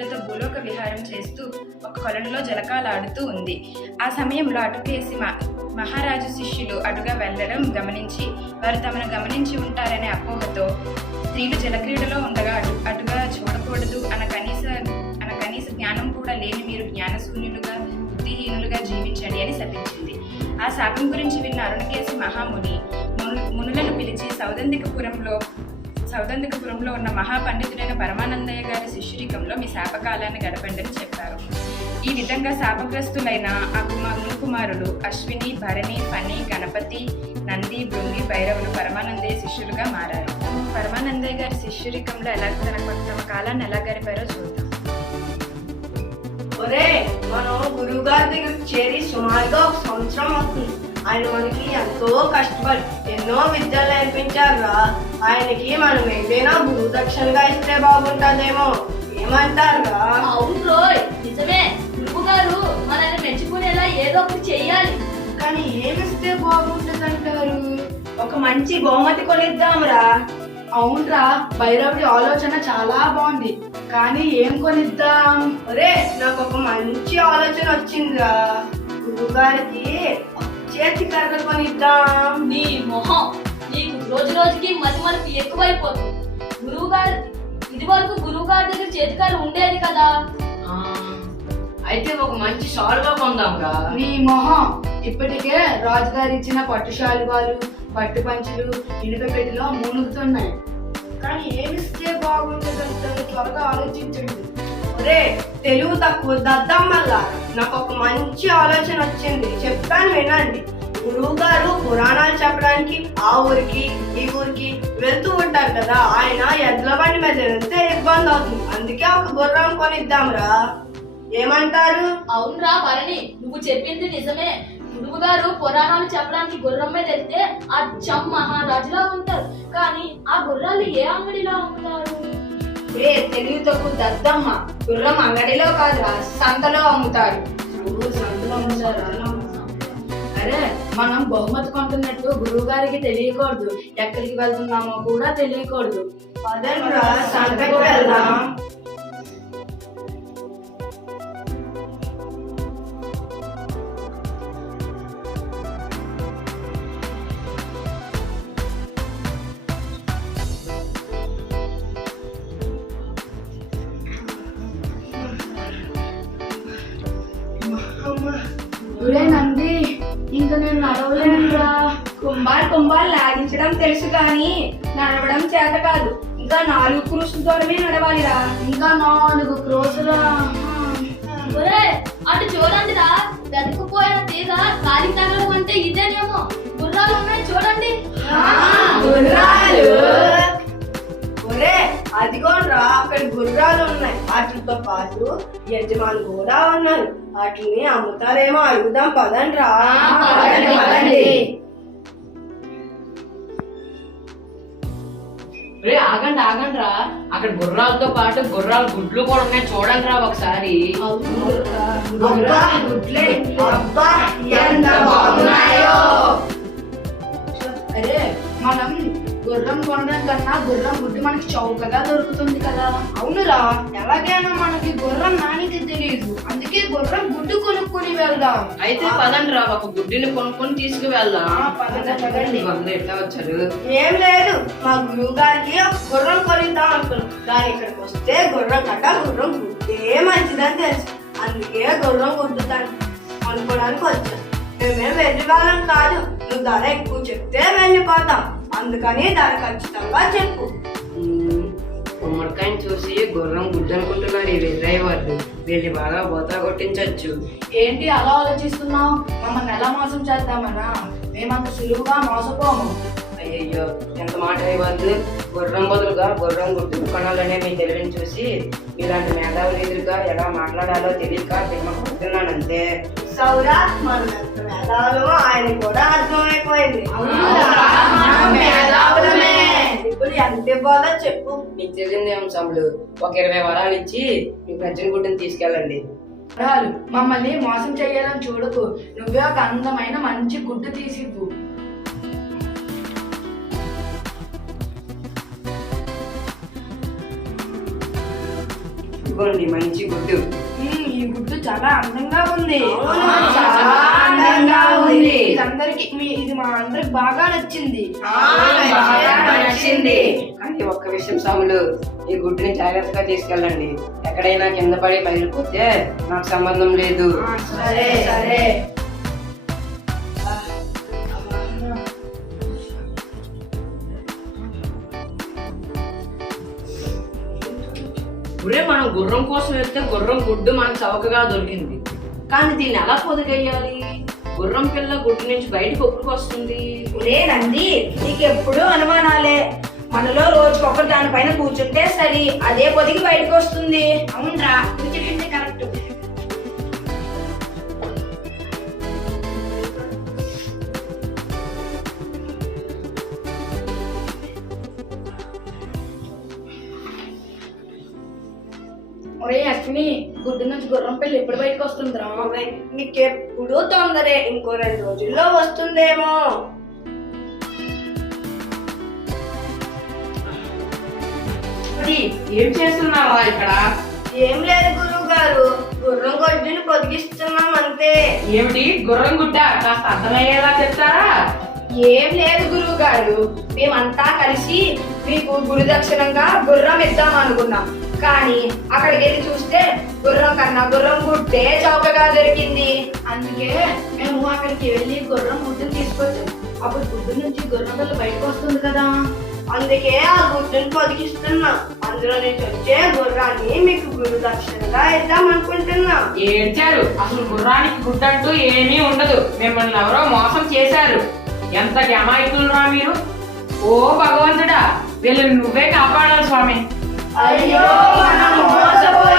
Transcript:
స్నేహితులతో భూలోక విహారం చేస్తూ ఒక కొలనులో జలకాలాడుతూ ఉంది. ఆ సమయంలో అటుకేసి మ- మహారాజు శిష్యులు అటుగా వెళ్ళడం గమనించి వారు తమను గమనించి ఉంటారనే అపోహతో స్త్రీలు జలక్రీడలో ఉండగా అటు అటుగా చూడకూడదు అన్న కనీస అన్న కనీస జ్ఞానం కూడా లేని మీరు జ్ఞానశూన్యులుగా బుద్ధిహీనులుగా జీవించండి అని శపించింది. ఆ శాపం గురించి విన్న అరుణకేశి మహాముని మును మునులను పిలిచి సౌదందికపురంలో సౌదందికపురంలో ఉన్న మహాపండితుడైన పరమానందయ్య గారి శిష్యురికంలో మీ శాపకాలాన్ని గడపండి అని చెప్పారు. ఈ విధంగా శాపగ్రస్తులైన ఆ కుమార్ కుమారులు అశ్విని భరణి పని గణపతి నంది బృంగి భైరవులు పరమానందయ్య శిష్యులుగా మారారు. పరమానందయ్య గారి శిష్యురికంలో ఎలా తన తమ కాలాన్ని ఎలా గడిపారో చూద్దాం. ఒరే మనం గురువు గారి దగ్గరికి చేరి సుమారుగా ఒక సంవత్సరం అవుతుంది. ఆయన మనకి ఎంతో కష్టపడి ఎన్నో విద్యలు నేర్పించారురా. ఆయనకి మనం ఏదైనా గురువు దక్షిణగా ఇస్తే బాగుంటుందేమో ఏమంటారురా? అవును రోయ్ నిజమే. గురువు గారు మనల్ని మెచ్చుకునేలా ఏదో ఒకటి చెయ్యాలి. కానీ ఏమిస్తే బాగుంటుందంటారు? ఒక మంచి బహుమతి కొనిద్దాంరా. అవునరా భైరవుడి ఆలోచన చాలా బాగుంది. కానీ ఏం కొనిద్దాం? ఒరే నాకు ఒక మంచి ఆలోచన వచ్చిందిరా. గురువు గారికి చేతి కర్ర కొనిద్దాం నీ మొహం నీకు రోజు రోజుకి మతి మనకు ఎక్కువైపోతుంది. గురువు గారు ఇది వరకు గురువు గారి దగ్గర చేతికాలు ఉండేది కదా. అయితే ఒక మంచి షాల్వా కొందాంరా. నీ మొహం ఇప్పటికే రాజుగారు ఇచ్చిన పట్టు శాలువాలు పట్టు పంచులు ఇనుప పెట్టిలో మూలుగుతున్నాయి. కానీ ఏమిస్తే బాగుంటుందంటారు త్వరగా ఆలోచించండి. రే తెలుగు తక్కువ దద్దమ్మల్లా నాకు ఒక మంచి ఆలోచన వచ్చింది. చెప్తాను వినండి. గురువు గారు పురాణాలు చెప్పడానికి ఆ ఊరికి ఈ ఊరికి వెళ్తూ ఉంటారు కదా. ఆయన ఎడ్ల బండి మీద వెళ్తే ఇబ్బంది అవుతుంది. అందుకే ఒక గుర్రం కొనిద్దాంరా. ఏమంటారు? అవునరా భరణి నువ్వు చెప్పింది నిజమే. గురువు గారు పురాణాలు చెప్పడానికి గుర్రం మీద వెళ్తే అచ్చం మహారాజులా ఉంటారు. కానీ ఆ గుర్రాలు ఏ అంగడిలో అమ్ముతారు? రే తెలివి తక్కువ దద్దమ్మ. గుర్రం అంగడిలో కాదురా సంతలో అమ్ముతారు. అరే మనం బహుమతి కొంటున్నట్టు గురువు గారికి తెలియకూడదు. ఎక్కడికి వెళ్తున్నామో కూడా తెలియకూడదు. సంతకు వెళ్దాం. ఒరే నంది ఇంకా నేను నడవలేనురా కుంభార్ కుంభార్ లాగించడం తెలుసు కానీ నడవడం చేత కాదు. ఇంకా నాలుగు క్రూసుల దూరమే నడవాలిరా ఇంకా నాలుగు క్రోసురా ఒరే అటు చూడండి రా. వెతుకుపోయిన తీగ గాలికి తగలడం అంటే ఇదేనేమో. గుర్రాలు ఉన్నాయి చూడండి. గుర్రాలు. ఒరే అదిగోండ్రా అక్కడ గుర్రాలు ఉన్నాయి. వాటితో పాటు యజమాని కూడా ఉన్నారు. వాటిని అమ్ముతారేమో అడుగుదాం పదండ్రా పదండి, పదండి. రే ఆగండి ఆగండి రా. అక్కడ గుర్రాలతో పాటు గుర్రాల గుడ్లు కూడా ఉన్నాయి. చూడండి రా ఒకసారి. మనం గుర్రం కొనడం కన్నా గుర్రం గుడ్డు మనకి చౌకగా దొరుకుతుంది కదా. అవునురా ఎలాగైనా మనకి గుర్రం నానికి తెలియదు అందుకే గుర్రం గుడ్డు కొనుక్కొని వెళ్దాం. అయితే పదండి రా ఒక గుడ్డిని కొనుక్కొని తీసుకువెళ్దాం. అందరూ ఎట్లా వచ్చారు. ఏం లేదు మా గురువు గారికి గుర్రం కొనిద్దాం అనుకున్నాం. కానీ ఇక్కడికి వస్తే గుర్రం కట్ట గుర్రం గుడ్డే మంచిదని తెలుసు. అందుకే గుర్రం గుడ్డుతాను అనుకోవడానికి వచ్చాను మేమేం వెళ్ళి వాళ్ళం కాదు. నువ్వు ధర ఎక్కువ చెప్తే వెళ్ళిపోతాం అందుకని ధర ఖచ్చితంగా చెప్పు. గుమ్మడికాయని చూసి గుర్రం గుడ్డు అనుకుంటున్నారు ఈ వెర్రయ్య వాళ్ళు బాగా బోతా కొట్టించవచ్చు ఏంటి అలా ఆలోచిస్తున్నావు? మమ్మల్ని ఎలా మోసం చేద్దామన్నా? మేమంత సులువుగా మోసపోము. అయ్యయ్యో ఎంత మాట వాళ్ళు? గుర్రం బదులుగా గుర్రం గుడ్డు కొనాలనే మీ తెలివిని చూసి మీలాంటి మేధావులు ఎదురుగా ఎలా మాట్లాడాలో తెలియక తిమ్మ కొడుతున్నాను అంతే సౌరా మనం ఎంత మేధావులమో ఆయన కూడా అర్థమైపోయింది. ఇప్పుడు ఎంత ఇవ్వాలో చెప్పు. మీకు తెలిసింది ఏం సములు ఒక ఇరవై వరాలు ఇచ్చి మీకు నచ్చిన గుడ్డుని తీసుకెళ్ళండి. వరాలు మమ్మల్ని మోసం చేయాలని చూడకు. నువ్వే ఒక అందమైన మంచి గుడ్డు తీసివ్వు. ఇదిగోండి మంచి గుడ్డు. ఈ గుడ్డు చాలా అందంగా ఉంది. అందంగా ఉంది. అందరికి ఇది మా అందరికి బాగా నచ్చింది. బాగా నచ్చింది. కానీ ఒక్క విషయం సాములు ఈ గుడ్డుని జాగ్రత్తగా తీసుకెళ్ళండి. ఎక్కడైనా కింద పడి పగిలిపోతే నాకు సంబంధం లేదు. సరే సరే. ఒరే మనం గుర్రం కోసం వెళ్తే గుర్రం గుడ్డు మనకు చవకగా దొరికింది. కానీ దీన్ని ఎలా పొదిగేయాలి? గుర్రం పిల్ల గుడ్డు నుంచి బయటకు ఒప్పుకు వస్తుంది? ఒరే నంది నీకెప్పుడు అనుమానాలే. మనలో రోజుకొకరు దానిపైన కూర్చుంటే సరి అదే పొదిగి బయటకు వస్తుంది. అవునరా నువ్వు చెప్పింది కరెక్ట్. ఒరే అశ్విని గుడ్డు నుంచి గుర్రం పిల్ల ఎప్పుడు బయటకు వస్తుందిరా? మీకెప్పుడు తొందరే ఇంకో రెండు రోజుల్లో వస్తుందేమో. ఏం చేస్తున్నావా ఇక్కడ? ఏం లేదు గురువు గారు గుర్రం గొడ్డుని పొదిగిస్తున్నాం అంతే. ఏమిటి? గుర్రం గుడ్డ కాస్త అర్థమయ్యేలా చెప్తారా? ఏం లేదు గురువు గారు మేమంతా కలిసి మీకు గురుదక్షిణంగా గుర్రం ఇద్దాం అనుకున్నాం. కానీ అక్కడికి వెళ్ళి చూస్తే గుర్రం కన్నా గుర్రం గుడ్డే చౌకగా దొరికింది. అందుకే మేము అక్కడికి వెళ్ళి గుర్రం గుడ్డును తీసుకొచ్చాం. అప్పుడు గుడ్డు నుంచి గుర్రం పిల్ల బయటకు వస్తుంది కదా. అందుకే ఆ గుడ్డుని పొదిగిస్తున్నా అందులో నుంచి వచ్చే గుర్రాన్ని మీకు గురు దక్షిణగా ఇద్దాం అనుకుంటున్నా. ఏడ్చారు. అసలు గుర్రానికి గుడ్డంటూ ఏమీ ఉండదు. మిమ్మల్ని ఎవరో మోసం చేశారు. ఎంత అమాయకులురా మీరు? ఓ భగవంతుడా వీళ్ళని నువ్వే కాపాడాలి స్వామి. Ayo, mana mau sebuah